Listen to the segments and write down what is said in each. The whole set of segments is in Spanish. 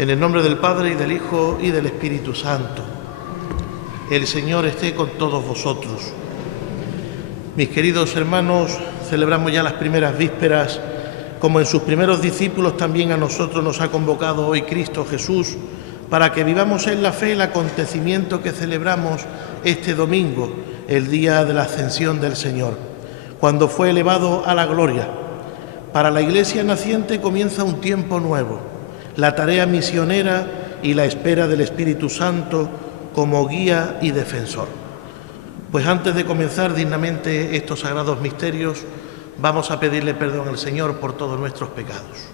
En el nombre del Padre, y del Hijo, y del Espíritu Santo. El Señor esté con todos vosotros. Mis queridos hermanos, celebramos ya las primeras vísperas, como en sus primeros discípulos también a nosotros nos ha convocado hoy Cristo Jesús, para que vivamos en la fe el acontecimiento que celebramos este domingo, el día de la ascensión del Señor, cuando fue elevado a la gloria. Para la Iglesia naciente comienza un tiempo nuevo, la tarea misionera y la espera del Espíritu Santo como guía y defensor. Pues antes de comenzar dignamente estos sagrados misterios, vamos a pedirle perdón al Señor por todos nuestros pecados.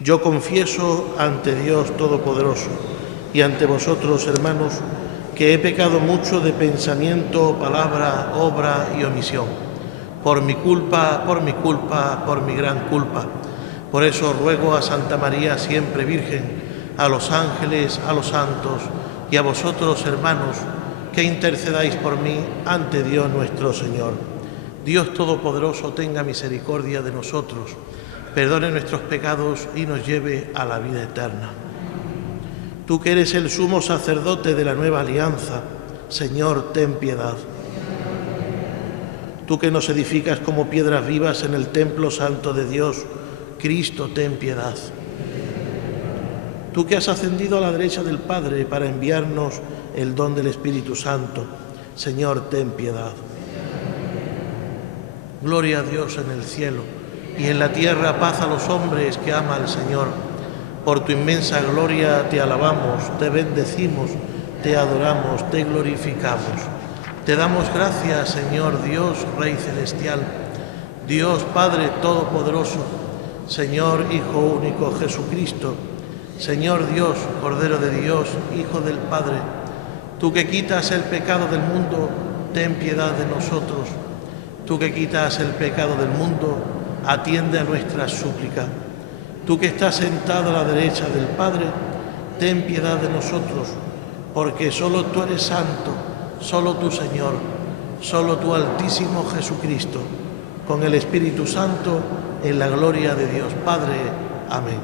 Yo confieso ante Dios Todopoderoso y ante vosotros, hermanos, que he pecado mucho de pensamiento, palabra, obra y omisión. Por mi culpa, por mi gran culpa. Por eso ruego a Santa María, siempre Virgen, a los ángeles, a los santos y a vosotros, hermanos, que intercedáis por mí ante Dios nuestro Señor. Dios Todopoderoso tenga misericordia de nosotros, perdone nuestros pecados y nos lleve a la vida eterna. Tú que eres el sumo sacerdote de la nueva alianza, Señor, ten piedad. Tú que nos edificas como piedras vivas en el templo santo de Dios, Cristo, ten piedad. Tú que has ascendido a la derecha del Padre para enviarnos el don del Espíritu Santo, Señor, ten piedad. Gloria a Dios en el cielo y en la tierra paz a los hombres que ama al Señor. Por tu inmensa gloria te alabamos, te bendecimos, te adoramos, te glorificamos. Te damos gracias, Señor Dios, Rey Celestial, Dios Padre Todopoderoso, Señor Hijo único Jesucristo, Señor Dios, Cordero de Dios, Hijo del Padre. Tú que quitas el pecado del mundo, ten piedad de nosotros. Tú que quitas el pecado del mundo, atiende a nuestra súplica. Tú que estás sentado a la derecha del Padre, ten piedad de nosotros, porque solo tú eres santo, solo tú, Señor, solo tú, Altísimo Jesucristo, con el Espíritu Santo, en la gloria de Dios Padre. Amén.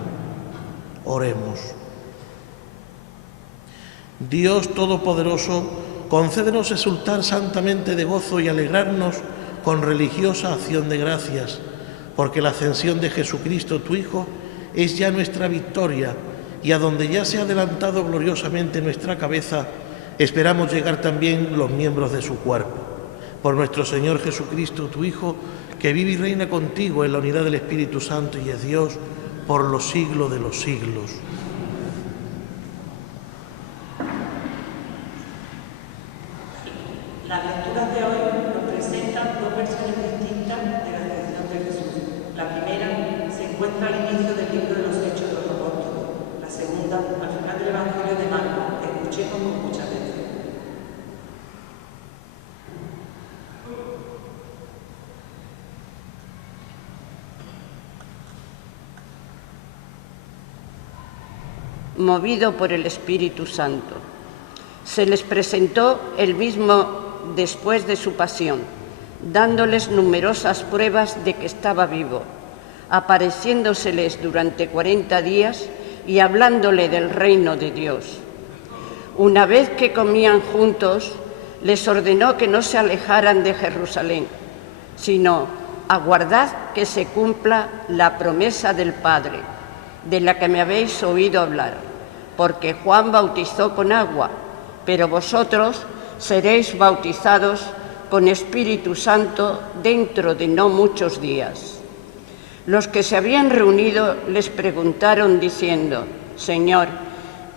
Oremos. Dios Todopoderoso, concédenos exultar santamente de gozo y alegrarnos con religiosa acción de gracias, porque la ascensión de Jesucristo, tu Hijo, es ya nuestra victoria, y a donde ya se ha adelantado gloriosamente nuestra cabeza, esperamos llegar también los miembros de su cuerpo. Por nuestro Señor Jesucristo, tu Hijo, que vive y reina contigo en la unidad del Espíritu Santo y es Dios por los siglos de los siglos. Las lecturas de hoy nos presentan dos versiones distintas de la ascensión de Jesús. La primera se encuentra al inicio del libro de los Hechos de los Apóstoles. La segunda, al final del Evangelio de Marcos. Escuchemos con mucha atención. Movido por el Espíritu Santo, se les presentó el mismo después de su pasión, dándoles numerosas pruebas de que estaba vivo, apareciéndoseles durante 40 días y hablándole del reino de Dios. Una vez que comían juntos, les ordenó que no se alejaran de Jerusalén, sino aguardad que se cumpla la promesa del Padre, de la que me habéis oído hablar, porque Juan bautizó con agua, pero vosotros seréis bautizados con Espíritu Santo dentro de no muchos días. Los que se habían reunido les preguntaron diciendo: Señor,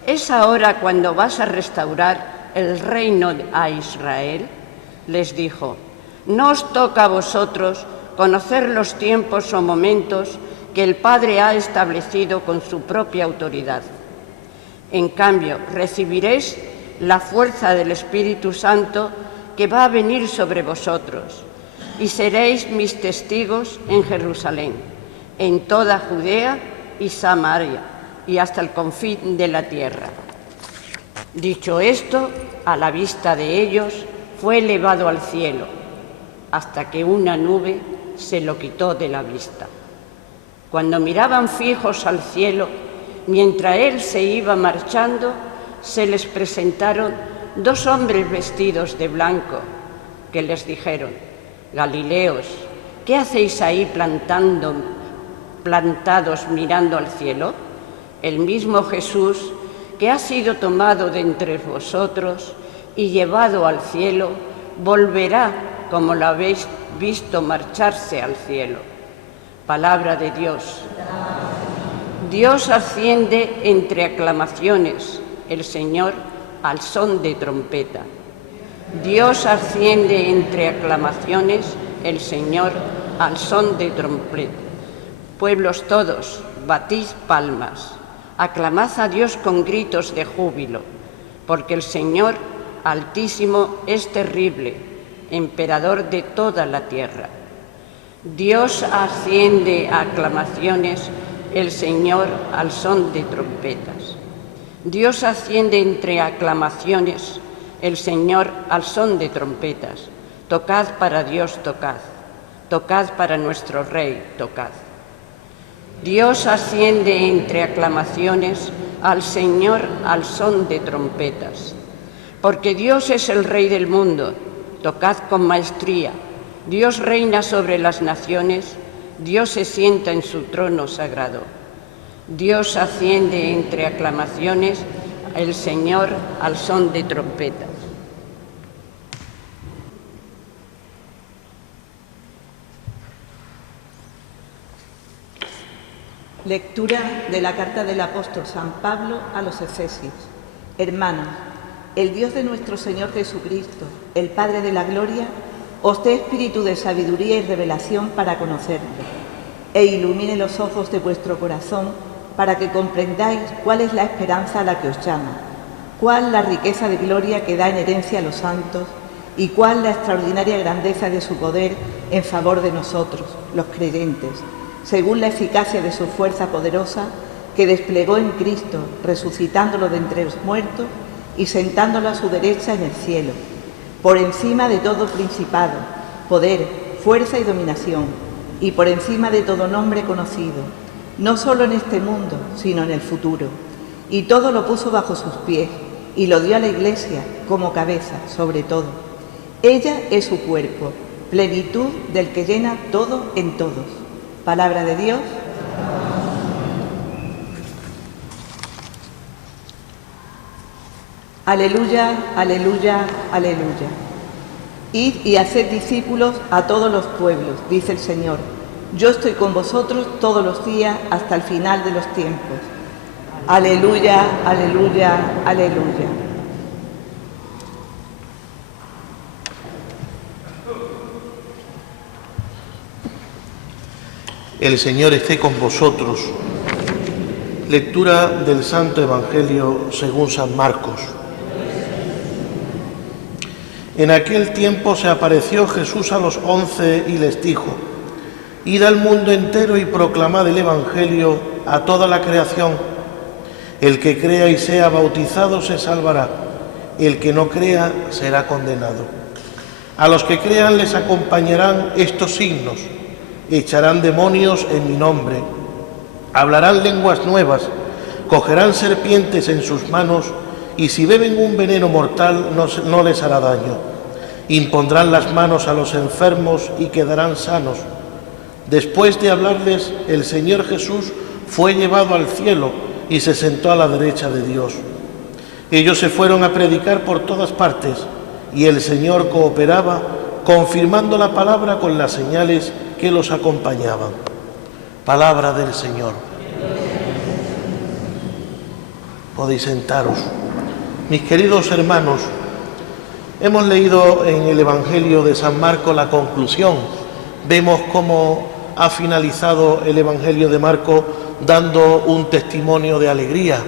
¿es ahora cuando vas a restaurar el reino a Israel? Les dijo: no os toca a vosotros conocer los tiempos o momentos que el Padre ha establecido con su propia autoridad. En cambio, recibiréis la fuerza del Espíritu Santo que va a venir sobre vosotros, y seréis mis testigos en Jerusalén, en toda Judea y Samaria, y hasta el confín de la tierra. Dicho esto, a la vista de ellos, fue elevado al cielo, hasta que una nube se lo quitó de la vista. Cuando miraban fijos al cielo, mientras él se iba marchando, se les presentaron dos hombres vestidos de blanco, que les dijeron: Galileos, ¿qué hacéis ahí plantados mirando al cielo? El mismo Jesús, que ha sido tomado de entre vosotros y llevado al cielo, volverá como lo habéis visto marcharse al cielo. Palabra de Dios. Dios asciende entre aclamaciones, el Señor al son de trompeta. Dios asciende entre aclamaciones, el Señor al son de trompeta. Pueblos todos, batid palmas, aclamad a Dios con gritos de júbilo, porque el Señor Altísimo es terrible, emperador de toda la tierra. Dios asciende a aclamaciones, el Señor al son de trompetas. Dios asciende entre aclamaciones, el Señor al son de trompetas. Tocad para Dios, tocad. Tocad para nuestro Rey, tocad. Dios asciende entre aclamaciones, al Señor al son de trompetas. Porque Dios es el Rey del mundo, tocad con maestría. Dios reina sobre las naciones, Dios se sienta en su trono sagrado. Dios asciende entre aclamaciones, el Señor al son de trompetas. Lectura de la carta del apóstol San Pablo a los Efesios. Hermanos, el Dios de nuestro Señor Jesucristo, el Padre de la gloria, os dé espíritu de sabiduría y revelación para conocerlo, e ilumine los ojos de vuestro corazón para que comprendáis cuál es la esperanza a la que os llama, cuál la riqueza de gloria que da en herencia a los santos y cuál la extraordinaria grandeza de su poder en favor de nosotros, los creyentes, según la eficacia de su fuerza poderosa que desplegó en Cristo, resucitándolo de entre los muertos y sentándolo a su derecha en el cielo, por encima de todo principado, poder, fuerza y dominación, y por encima de todo nombre conocido, no solo en este mundo, sino en el futuro. Y todo lo puso bajo sus pies, y lo dio a la Iglesia como cabeza, sobre todo. Ella es su cuerpo, plenitud del que llena todo en todos. Palabra de Dios. Aleluya, aleluya, aleluya. Id y haced discípulos a todos los pueblos, dice el Señor. Yo estoy con vosotros todos los días hasta el final de los tiempos. Aleluya, aleluya, aleluya. El Señor esté con vosotros. Lectura del Santo Evangelio según San Marcos. En aquel tiempo se apareció Jesús a los 11 y les dijo: Id al mundo entero y proclamad el Evangelio a toda la creación. El que crea y sea bautizado se salvará, el que no crea será condenado. A los que crean les acompañarán estos signos: echarán demonios en mi nombre, hablarán lenguas nuevas, cogerán serpientes en sus manos, y si beben un veneno mortal no les hará daño. Impondrán las manos a los enfermos y quedarán sanos. Después de hablarles, el Señor Jesús fue llevado al cielo y se sentó a la derecha de Dios. Ellos se fueron a predicar por todas partes, y el Señor cooperaba, confirmando la palabra con las señales que los acompañaban. Palabra del Señor. Podéis sentaros. Mis queridos hermanos, hemos leído en el Evangelio de San Marcos la conclusión. Vemos cómo ha finalizado el Evangelio de Marcos dando un testimonio de alegría.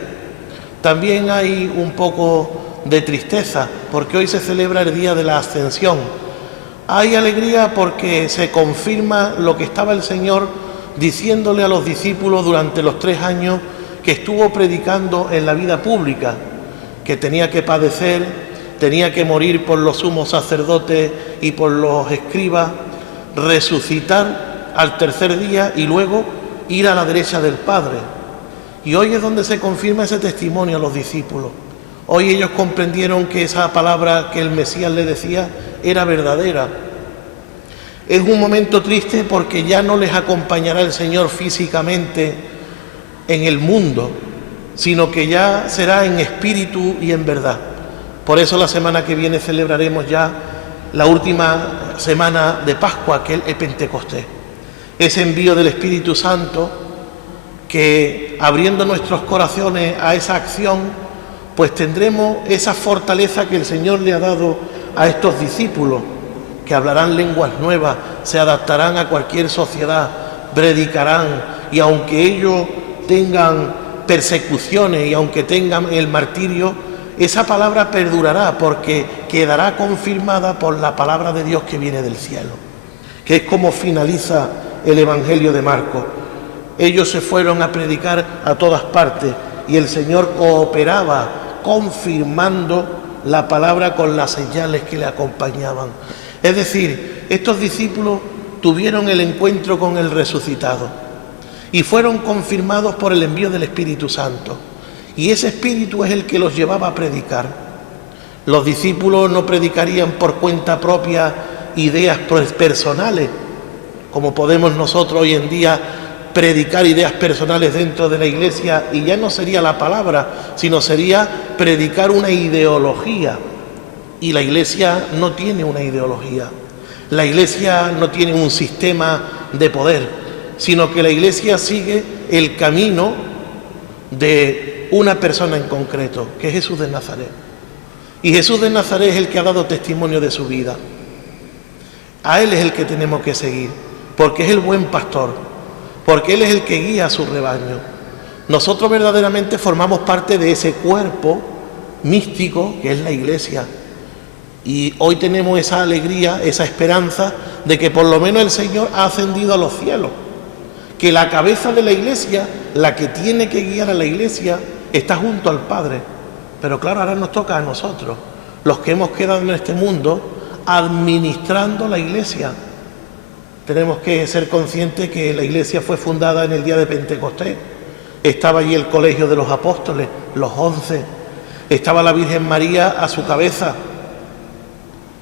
También hay un poco de tristeza, porque hoy se celebra el Día de la Ascensión. Hay alegría porque se confirma lo que estaba el Señor diciéndole a los discípulos durante los 3 años que estuvo predicando en la vida pública, que tenía que padecer, tenía que morir por los sumos sacerdotes y por los escribas, resucitar al tercer día y luego ir a la derecha del Padre. Y hoy es donde se confirma ese testimonio a los discípulos. Hoy ellos comprendieron que esa palabra que el Mesías les decía era verdadera. Es un momento triste porque ya no les acompañará el Señor físicamente en el mundo, sino que ya será en espíritu y en verdad. Por eso la semana que viene celebraremos ya la última semana de Pascua, que es el Pentecostés. Ese envío del Espíritu Santo que, abriendo nuestros corazones a esa acción, pues tendremos esa fortaleza que el Señor le ha dado a estos discípulos, que hablarán lenguas nuevas, se adaptarán a cualquier sociedad, predicarán, y aunque ellos tengan persecuciones y aunque tengan el martirio, esa palabra perdurará porque quedará confirmada por la palabra de Dios que viene del cielo, que es como finaliza el Evangelio de Marcos. Ellos se fueron a predicar a todas partes y el Señor cooperaba confirmando la palabra con las señales que le acompañaban. Es decir, estos discípulos tuvieron el encuentro con el resucitado y fueron confirmados por el envío del Espíritu Santo. Y ese Espíritu es el que los llevaba a predicar. Los discípulos no predicarían por cuenta propia ideas personales, como podemos nosotros hoy en día predicar ideas personales dentro de la iglesia, y ya no sería la palabra, sino sería predicar una ideología. Y la iglesia no tiene una ideología. La iglesia no tiene un sistema de poder, sino que la iglesia sigue el camino de una persona en concreto, que es Jesús de Nazaret. Y Jesús de Nazaret es el que ha dado testimonio de su vida. A Él es el que tenemos que seguir, porque es el buen pastor, porque Él es el que guía a su rebaño. Nosotros verdaderamente formamos parte de ese cuerpo místico que es la iglesia. Y hoy tenemos esa alegría, esa esperanza de que por lo menos el Señor ha ascendido a los cielos, que la cabeza de la iglesia, la que tiene que guiar a la iglesia, está junto al Padre. Pero claro, ahora nos toca a nosotros, los que hemos quedado en este mundo, administrando la iglesia. Tenemos que ser conscientes que la iglesia fue fundada en el día de Pentecostés. Estaba allí el colegio de los apóstoles, los 11. Estaba la Virgen María a su cabeza.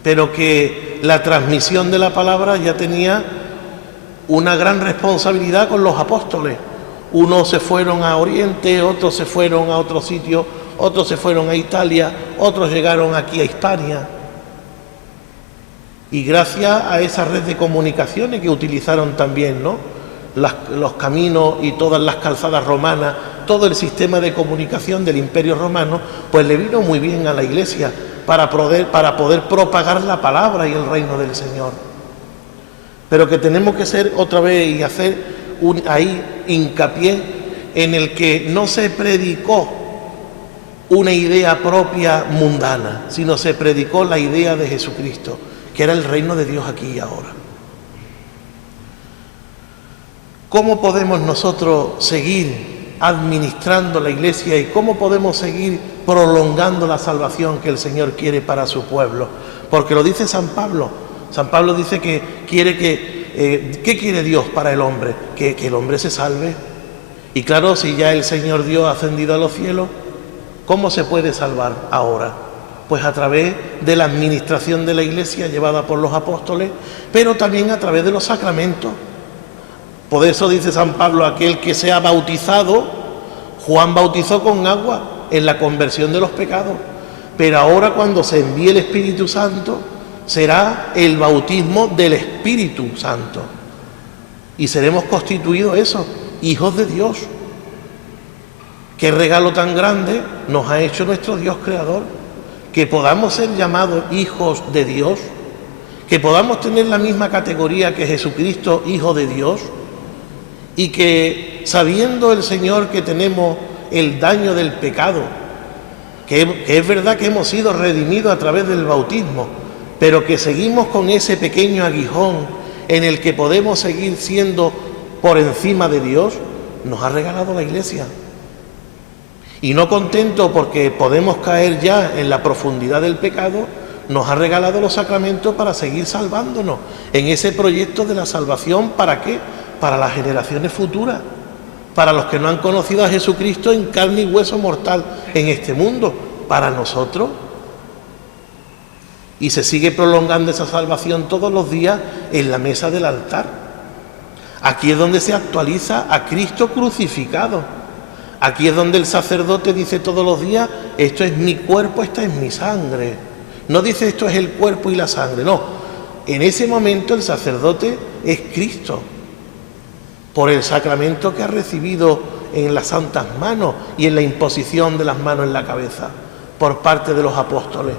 Pero que la transmisión de la palabra ya tenía una gran responsabilidad con los apóstoles. Unos se fueron a Oriente, otros se fueron a otro sitio, otros se fueron a Italia, otros llegaron aquí a Hispania. Y gracias a esa red de comunicaciones que utilizaron también, ¿no?, los caminos y todas las calzadas romanas, todo el sistema de comunicación del Imperio Romano, pues le vino muy bien a la iglesia para poder propagar la palabra y el reino del Señor. Pero que tenemos que ser otra vez y hacer ahí hincapié en el que no se predicó una idea propia mundana, sino se predicó la idea de Jesucristo, que era el reino de Dios aquí y ahora. ¿Cómo podemos nosotros seguir administrando la iglesia y cómo podemos seguir prolongando la salvación que el Señor quiere para su pueblo? Porque lo dice San Pablo. San Pablo dice que quiere ¿qué quiere Dios para el hombre? Que el hombre se salve. Y claro, si ya el Señor Dios ha ascendido a los cielos, ¿cómo se puede salvar ahora? Pues a través de la administración de la iglesia llevada por los apóstoles, pero también a través de los sacramentos. Por eso dice San Pablo, aquel que sea bautizado, Juan bautizó con agua en la conversión de los pecados, pero ahora cuando se envíe el Espíritu Santo, será el bautismo del Espíritu Santo. Y seremos constituidos eso, hijos de Dios. Qué regalo tan grande nos ha hecho nuestro Dios creador, que podamos ser llamados hijos de Dios, que podamos tener la misma categoría que Jesucristo, hijo de Dios, y que sabiendo el Señor que tenemos el daño del pecado, que es verdad que hemos sido redimidos a través del bautismo, pero que seguimos con ese pequeño aguijón en el que podemos seguir siendo por encima de Dios, nos ha regalado la iglesia. Y no contento porque podemos caer ya en la profundidad del pecado, nos ha regalado los sacramentos para seguir salvándonos en ese proyecto de la salvación. ¿Para qué? Para las generaciones futuras. para los que no han conocido a Jesucristo en carne y hueso mortal en este mundo, para nosotros. Y se sigue prolongando esa salvación todos los días en la mesa del altar. Aquí es donde se actualiza a Cristo crucificado. Aquí es donde el sacerdote dice todos los días: esto es mi cuerpo, esta es mi sangre. No dice esto es el cuerpo y la sangre, no. En ese momento el sacerdote es Cristo, por el sacramento que ha recibido en las santas manos y en la imposición de las manos en la cabeza por parte de los apóstoles.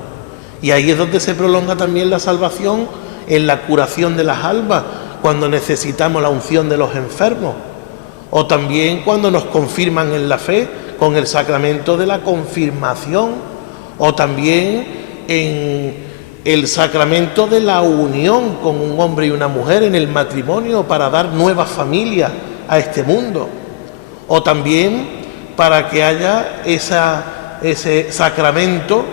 Y ahí es donde se prolonga también la salvación en la curación de las almas, cuando necesitamos la unción de los enfermos, o también cuando nos confirman en la fe con el sacramento de la confirmación, o también en el sacramento de la unión con un hombre y una mujer en el matrimonio para dar nuevas familias a este mundo, o también para que haya ese sacramento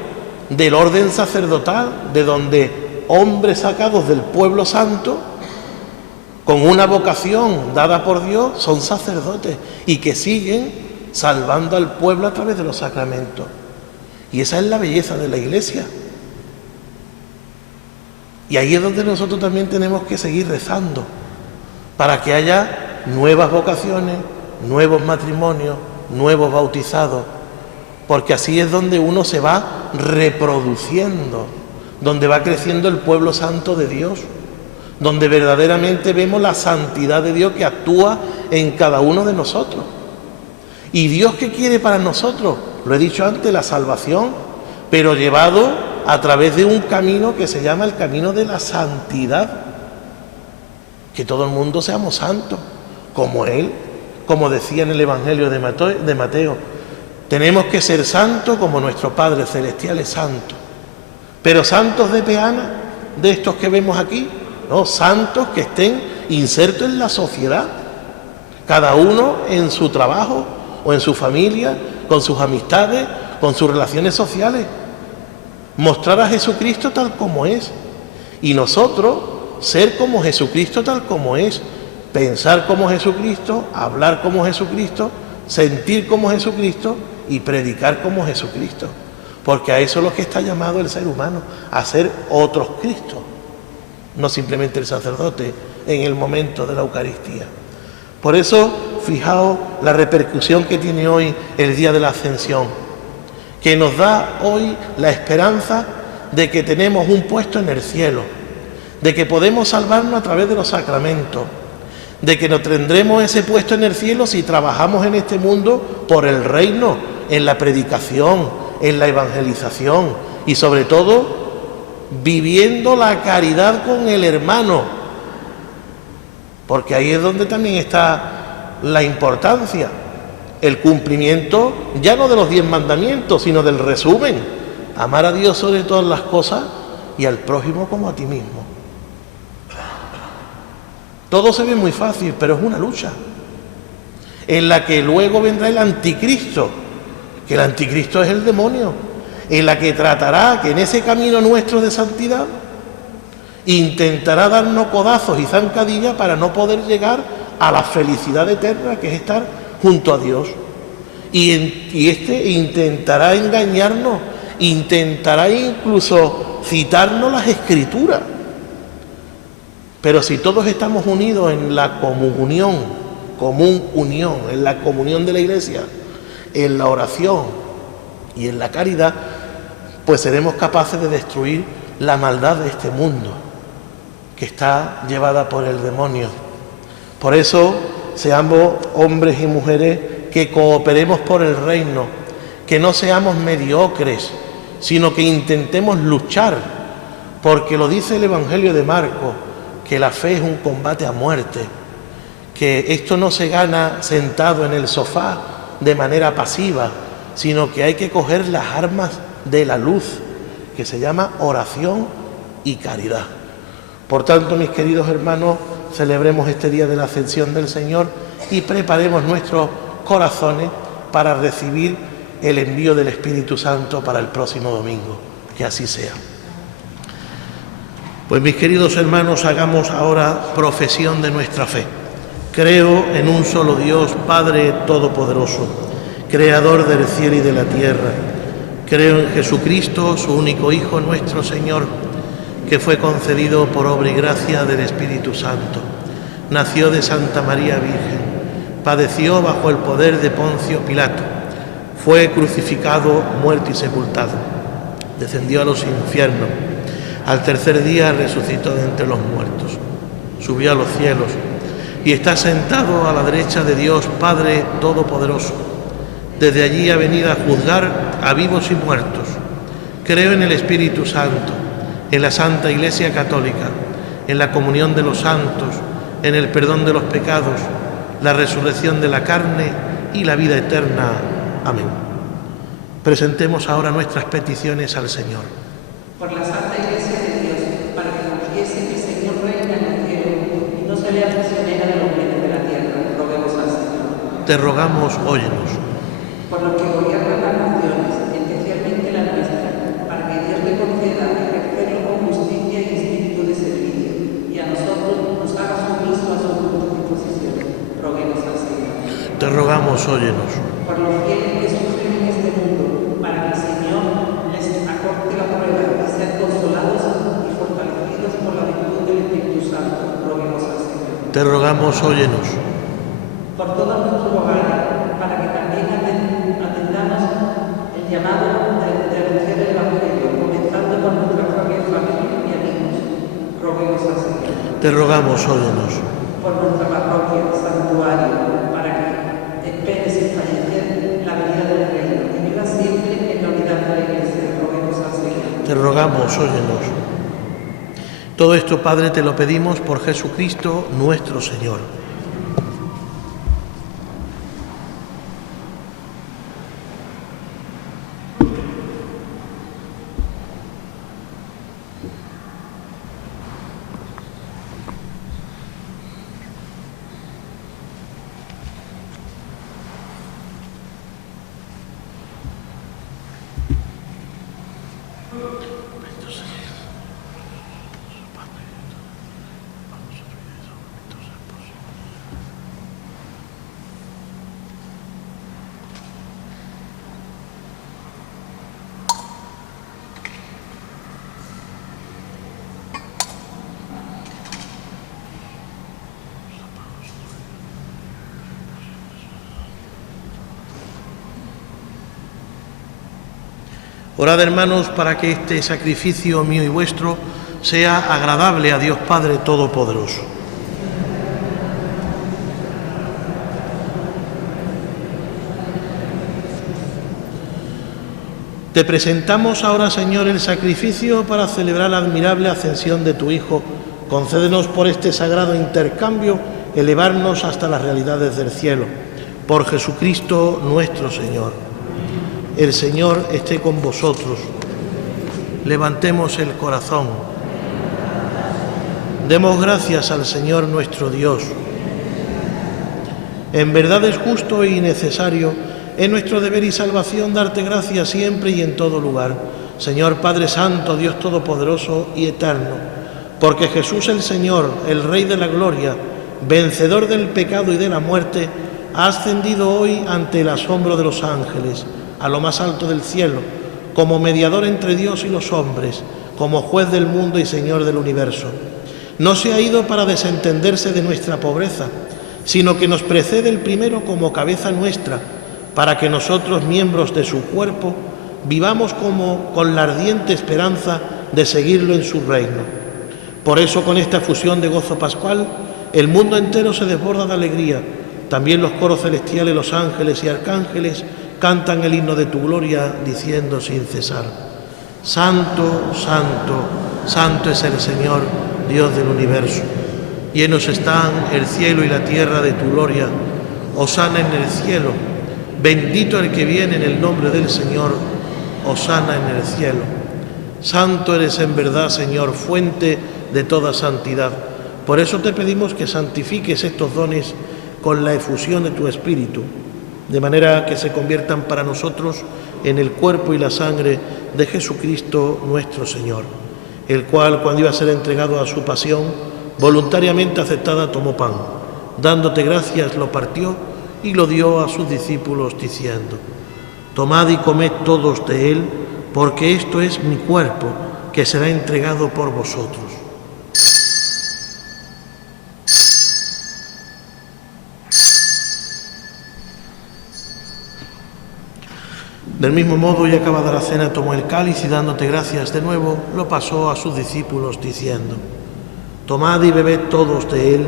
del orden sacerdotal, de donde hombres sacados del pueblo santo con una vocación dada por Dios son sacerdotes y que siguen salvando al pueblo a través de los sacramentos. Y esa es la belleza de la Iglesia. Y ahí es donde nosotros también tenemos que seguir rezando, para que haya nuevas vocaciones, nuevos matrimonios, nuevos bautizados, porque así es donde uno se va reproduciendo, donde va creciendo el pueblo santo de Dios, donde verdaderamente vemos la santidad de Dios que actúa en cada uno de nosotros. ¿Y Dios qué quiere para nosotros? Lo he dicho antes, la salvación, pero llevado a través de un camino que se llama el camino de la santidad. Que todo el mundo seamos santos, como Él, como decía en el Evangelio de Mateo. Tenemos que ser santos como nuestro Padre Celestial es santo. Pero santos de peana, de estos que vemos aquí, no, santos que estén insertos en la sociedad, cada uno en su trabajo o en su familia, con sus amistades, con sus relaciones sociales. Mostrar a Jesucristo tal como es, y nosotros ser como Jesucristo tal como es, pensar como Jesucristo, hablar como Jesucristo, sentir como Jesucristo y predicar como Jesucristo, porque a eso es lo que está llamado el ser humano, a ser otros Cristos, no simplemente el sacerdote en el momento de la Eucaristía. Por eso, fijaos la repercusión que tiene hoy el día de la Ascensión, que nos da hoy la esperanza de que tenemos un puesto en el cielo, de que podemos salvarnos a través de los sacramentos, de que nos tendremos ese puesto en el cielo si trabajamos en este mundo por el reino, en la predicación, en la evangelización y sobre todo viviendo la caridad con el hermano, porque ahí es donde también está la importancia. El cumplimiento ya no de los 10 mandamientos, sino del resumen: amar a Dios sobre todas las cosas y al prójimo como a ti mismo. Todo se ve muy fácil, pero es una lucha en la que luego vendrá el anticristo, que el anticristo es el demonio, en la que tratará que en ese camino nuestro de santidad intentará darnos codazos y zancadillas para no poder llegar a la felicidad eterna, que es estar junto a Dios. Y este intentará engañarnos, intentará incluso citarnos las Escrituras. Pero si todos estamos unidos en la común unión, en la comunión de la Iglesia, en la oración y en la caridad, pues seremos capaces de destruir la maldad de este mundo, que está llevada por el demonio. Por eso, seamos hombres y mujeres que cooperemos por el reino, que no seamos mediocres, sino que intentemos luchar, porque lo dice el Evangelio de Marcos, que la fe es un combate a muerte, que esto no se gana sentado en el sofá de manera pasiva, sino que hay que coger las armas de la luz, que se llama oración y caridad. Por tanto, mis queridos hermanos, celebremos este día de la Ascensión del Señor y preparemos nuestros corazones para recibir el envío del Espíritu Santo para el próximo domingo. Que así sea. Pues mis queridos hermanos, hagamos ahora profesión de nuestra fe. Creo en un solo Dios, Padre Todopoderoso, Creador del cielo y de la tierra. Creo en Jesucristo, su único Hijo, nuestro Señor, que fue concebido por obra y gracia del Espíritu Santo. Nació de Santa María Virgen, padeció bajo el poder de Poncio Pilato, fue crucificado, muerto y sepultado, descendió a los infiernos, al tercer día resucitó de entre los muertos, subió a los cielos y está sentado a la derecha de Dios Padre Todopoderoso. Desde allí ha venido a juzgar a vivos y muertos. Creo en el Espíritu Santo, en la Santa Iglesia Católica, en la comunión de los santos, en el perdón de los pecados, la resurrección de la carne y la vida eterna. Amén. Presentemos ahora nuestras peticiones al Señor. Por la Santa Iglesia de Dios, para que confiese que el Señor reina en el cielo y no se lea prisionera de los bienes de la tierra, roguemos al Señor. Te rogamos, óyenos. Por los que gobiernan las naciones, especialmente la nuestra, para que Dios le conceda ejercerlo con justicia y espíritu de servicio, y a nosotros nos haga sumiso a sus disposiciones, roguemos al Señor. Te rogamos, óyenos. Por los fieles que sufren en este mundo, para que el Señor les acorte la prueba y sean consolados y fortalecidos por la virtud del Espíritu Santo, roguemos al Señor. Te rogamos, óyenos. Por todos nuestros hogares, para que también atendamos el llamado de anunciar el Evangelio, comenzando por nuestra propia familia y amigos, roguemos al Señor. Te rogamos, óyenos. Por nuestra parroquia, santuario, para que espere sin fallecer la venida del Reino y viva siempre en la unidad de la Iglesia, roguemos al Señor. Te rogamos, óyenos. Todo esto, Padre, te lo pedimos por Jesucristo nuestro Señor. Orad, hermanos, para que este sacrificio mío y vuestro sea agradable a Dios Padre Todopoderoso. Te presentamos ahora, Señor, el sacrificio para celebrar la admirable ascensión de tu Hijo. Concédenos por este sagrado intercambio elevarnos hasta las realidades del cielo. Por Jesucristo nuestro Señor. El Señor esté con vosotros. Levantemos el corazón. Demos gracias al Señor nuestro Dios. En verdad es justo y necesario, es nuestro deber y salvación darte gracias siempre y en todo lugar, Señor Padre Santo, Dios Todopoderoso y Eterno, porque Jesús el Señor, el Rey de la Gloria, vencedor del pecado y de la muerte, ha ascendido hoy ante el asombro de los ángeles, a lo más alto del cielo, como mediador entre Dios y los hombres, como juez del mundo y Señor del universo. No se ha ido para desentenderse de nuestra pobreza, sino que nos precede el primero como cabeza nuestra, para que nosotros, miembros de su cuerpo, vivamos con la ardiente esperanza de seguirlo en su reino. Por eso, con esta fusión de gozo pascual, el mundo entero se desborda de alegría. También los coros celestiales, los ángeles y arcángeles cantan el himno de tu gloria, diciendo sin cesar: Santo, Santo, Santo es el Señor, Dios del universo. Llenos están el cielo y la tierra de tu gloria. Hosana en el cielo. Bendito el que viene en el nombre del Señor. Hosana en el cielo. Santo eres en verdad, Señor, fuente de toda santidad. Por eso te pedimos que santifiques estos dones con la efusión de tu Espíritu, de manera que se conviertan para nosotros en el cuerpo y la sangre de Jesucristo nuestro Señor, el cual, cuando iba a ser entregado a su pasión, voluntariamente aceptada tomó pan, dándote gracias, lo partió y lo dio a sus discípulos, diciendo: tomad y comed todos de él, porque esto es mi cuerpo, que será entregado por vosotros. Del mismo modo, y acabada la cena, tomó el cáliz y dándote gracias de nuevo, lo pasó a sus discípulos, diciendo: tomad y bebed todos de él,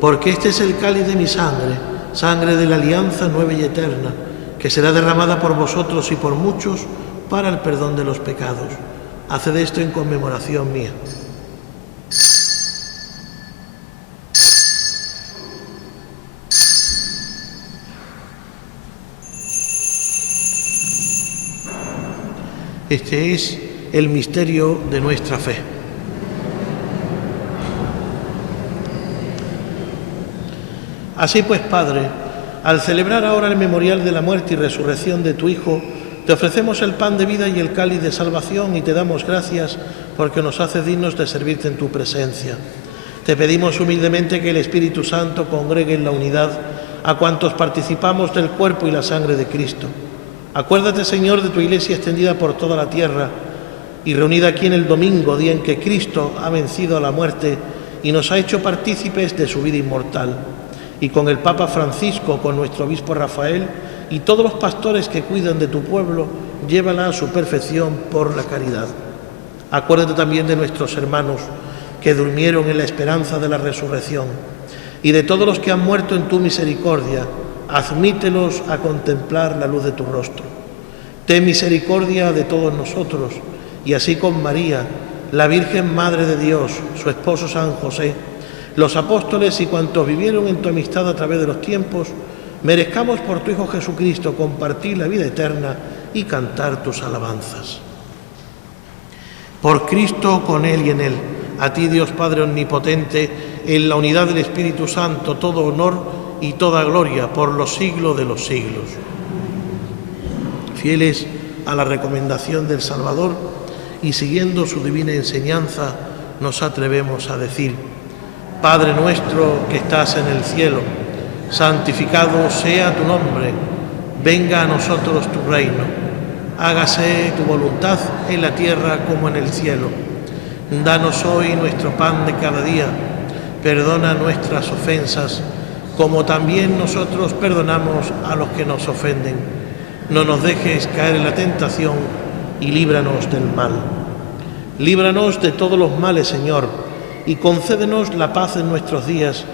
porque este es el cáliz de mi sangre, sangre de la alianza nueva y eterna, que será derramada por vosotros y por muchos para el perdón de los pecados. Haced esto en conmemoración mía. Este es el misterio de nuestra fe. Así pues, Padre, al celebrar ahora el memorial de la muerte y resurrección de tu Hijo, te ofrecemos el pan de vida y el cáliz de salvación y te damos gracias porque nos haces dignos de servirte en tu presencia. Te pedimos humildemente que el Espíritu Santo congregue en la unidad a cuantos participamos del cuerpo y la sangre de Cristo. Acuérdate, Señor, de tu Iglesia extendida por toda la tierra y reunida aquí en el domingo, día en que Cristo ha vencido a la muerte y nos ha hecho partícipes de su vida inmortal. Y con el Papa Francisco, con nuestro obispo Rafael y todos los pastores que cuidan de tu pueblo, llévala a su perfección por la caridad. Acuérdate también de nuestros hermanos que durmieron en la esperanza de la resurrección y de todos los que han muerto en tu misericordia. Admítelos a contemplar la luz de tu rostro. Ten misericordia de todos nosotros, y así con María, la Virgen Madre de Dios, su esposo San José, los apóstoles y cuantos vivieron en tu amistad a través de los tiempos, merezcamos por tu Hijo Jesucristo compartir la vida eterna y cantar tus alabanzas. Por Cristo, con Él y en Él, a ti, Dios Padre Omnipotente, en la unidad del Espíritu Santo, todo honor y toda gloria por los siglos de los siglos. Fieles a la recomendación del Salvador y siguiendo su divina enseñanza, nos atrevemos a decir: Padre nuestro que estás en el cielo, santificado sea tu nombre, venga a nosotros tu reino, hágase tu voluntad en la tierra como en el cielo. Danos hoy nuestro pan de cada día, perdona nuestras ofensas, como también nosotros perdonamos a los que nos ofenden. No nos dejes caer en la tentación y líbranos del mal. Líbranos de todos los males, Señor, y concédenos la paz en nuestros días,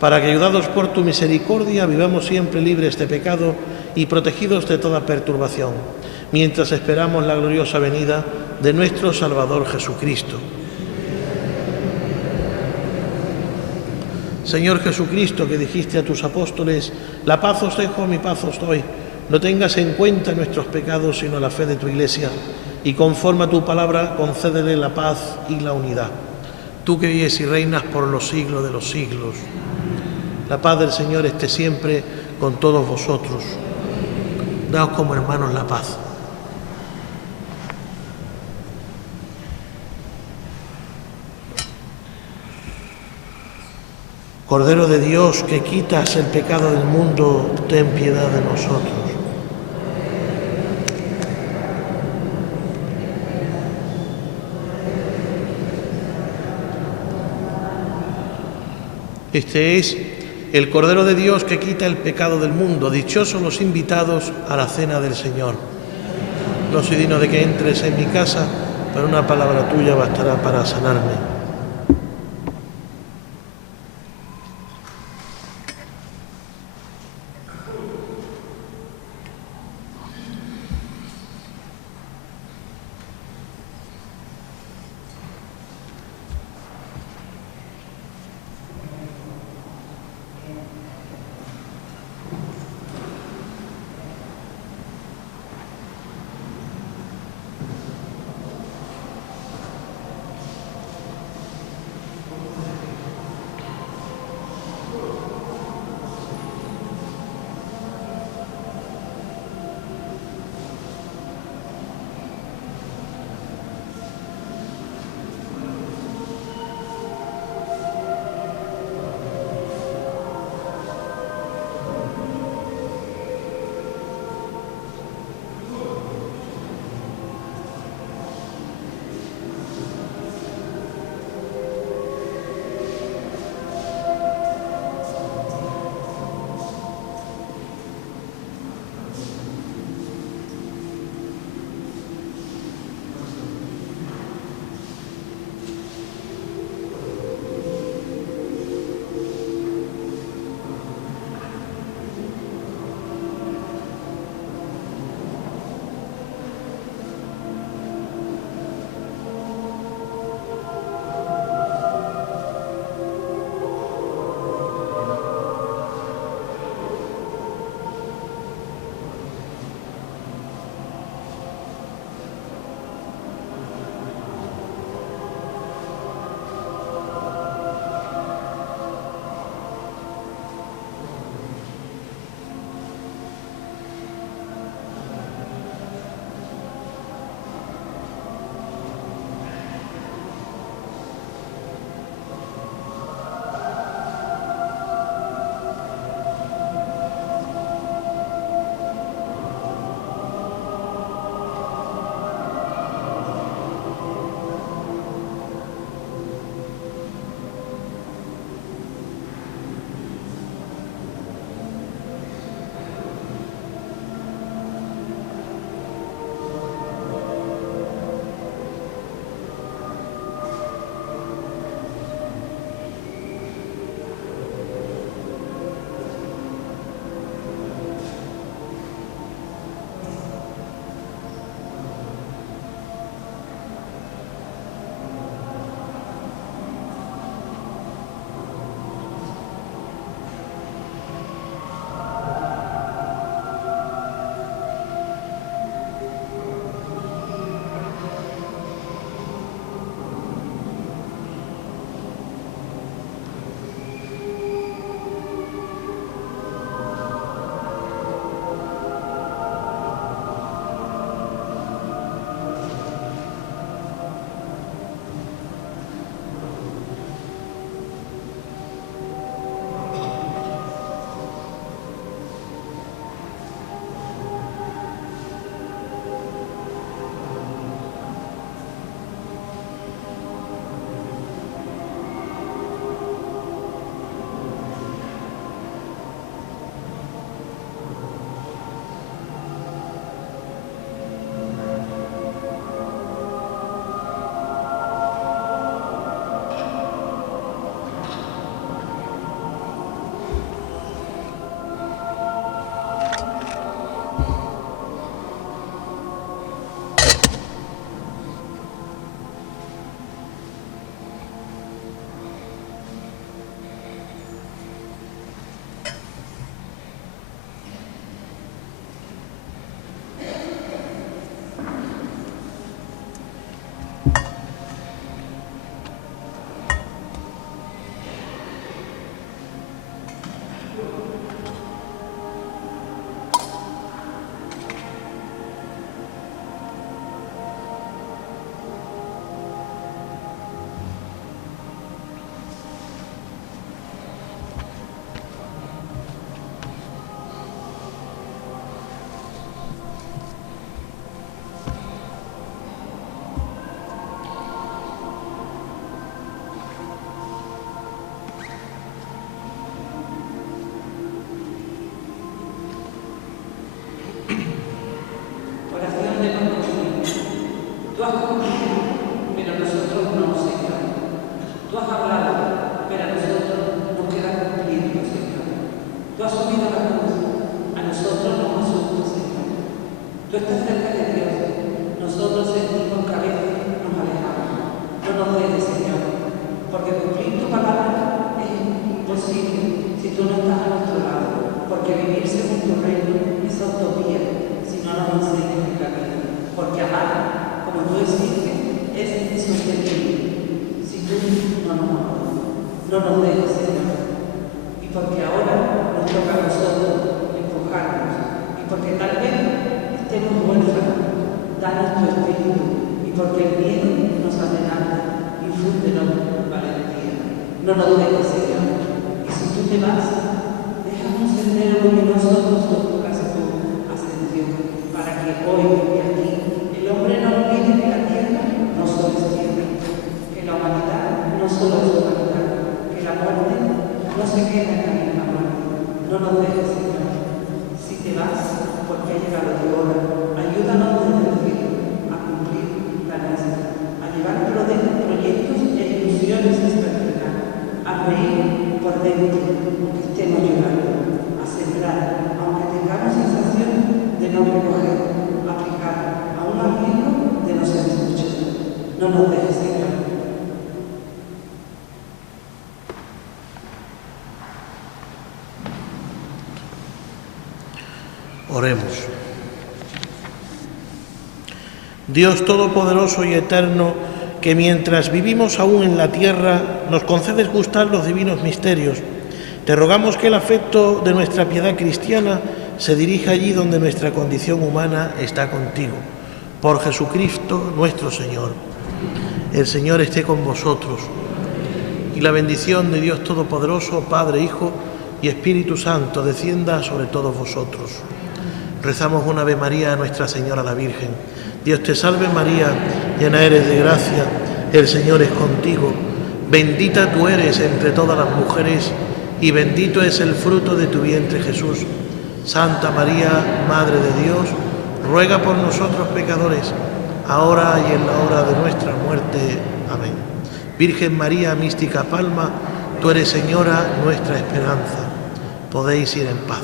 para que, ayudados por tu misericordia, vivamos siempre libres de pecado y protegidos de toda perturbación, mientras esperamos la gloriosa venida de nuestro Salvador Jesucristo. Señor Jesucristo, que dijiste a tus apóstoles: la paz os dejo, mi paz os doy, no tengas en cuenta nuestros pecados, sino la fe de tu Iglesia, y conforme a tu palabra, concédele la paz y la unidad. Tú que vives y reinas por los siglos de los siglos. La paz del Señor esté siempre con todos vosotros. Daos como hermanos la paz. Cordero de Dios, que quitas el pecado del mundo, ten piedad de nosotros. Este es el Cordero de Dios que quita el pecado del mundo. Dichosos los invitados a la cena del Señor. No soy digno de que entres en mi casa, pero una palabra tuya bastará para sanarme. porque cumplir tu palabra es imposible si tú no estás a nuestro lado, porque vivir según tu reino es utopía si no nos enseñas el camino, porque amar como tú exiges es insostenible si tú no nos amas, no nos dejes, Señor, y porque ahora nos toca a nosotros empujarnos, y porque tal vez estemos huérfanos, danos tu espíritu, y porque el miedo nos amenaza, infúndenos valentía. No nos dejes, Señor, y si tú te vas, déjanos un sendero luminoso hacia tu ascensión, para que hoy y aquí el hombre no olvide que la tierra no solo es tierra, que la humanidad no solo es humanidad, que la muerte no se queda en la misma muerte. No nos dejes, Señor. Si te vas, porque ha llegado tu hora, ayúdanos desde el cielo a cumplir la nuestra, a llevar proyectos e ilusiones hasta el final, a reír por dentro, aunque estemos llorando, a sembrar, aunque tengamos sensación de no recoger, a aplicar a un amigo de no ser escuchado. No nos dejes, Señor. Oremos. Dios Todopoderoso y Eterno, que mientras vivimos aún en la tierra nos concedes gustar los divinos misterios, te rogamos que el afecto de nuestra piedad cristiana se dirija allí donde nuestra condición humana está contigo. Por Jesucristo nuestro Señor. El Señor esté con vosotros. Y la bendición de Dios Todopoderoso, Padre, Hijo y Espíritu Santo, descienda sobre todos vosotros. Rezamos una Ave María a Nuestra Señora la Virgen. Dios te salve María, llena eres de gracia, el Señor es contigo. Bendita tú eres entre todas las mujeres y bendito es el fruto de tu vientre Jesús. Santa María, Madre de Dios, ruega por nosotros pecadores, ahora y en la hora de nuestra muerte. Amén. Virgen María, mística palma, tú eres Señora, nuestra esperanza. Podéis ir en paz.